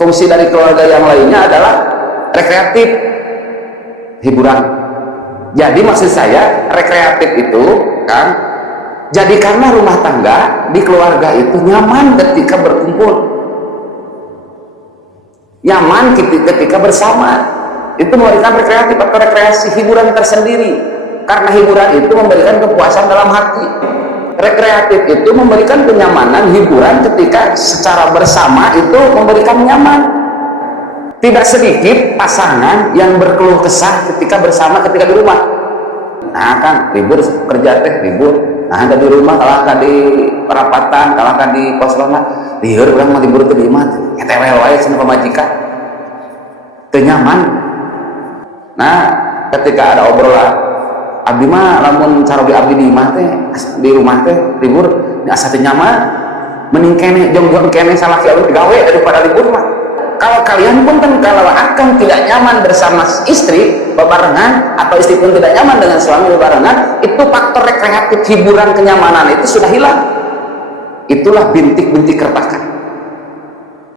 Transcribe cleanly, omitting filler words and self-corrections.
fungsi dari keluarga yang lainnya adalah rekreatif, hiburan. Jadi maksud saya rekreatif itu kan, jadi karena rumah tangga di keluarga itu nyaman ketika berkumpul, nyaman ketika bersama, itu memberikan rekreatif atau rekreasi, hiburan tersendiri. Karena hiburan itu memberikan kepuasan dalam hati. Rekreatif itu memberikan kenyamanan, hiburan ketika secara bersama itu memberikan nyaman. Tidak sedikit pasangan yang berkeluh kesah ketika bersama, ketika di rumah. Nah kan libur kerja teh libur, nah ada di rumah kalahkan di perapatan, kalahkan di pos lama, liur ulang mah libur teh di imah ngetewel wae cenah pamajikan teu nyaman. Nah ketika ada obrolan abdi mah lamun caroge abdi di imah teh di rumah teh libur asa teu nyaman, mending kene jong-jong kene salaki alun digawe daripada libur mah. Kalau kalian pun kan kalau akan tidak nyaman bersama istri bebarengan, atau istri pun tidak nyaman dengan suami bebarengan, itu faktor rekreatif, hiburan, kenyamanan itu sudah hilang. Itulah bintik-bintik kertakan.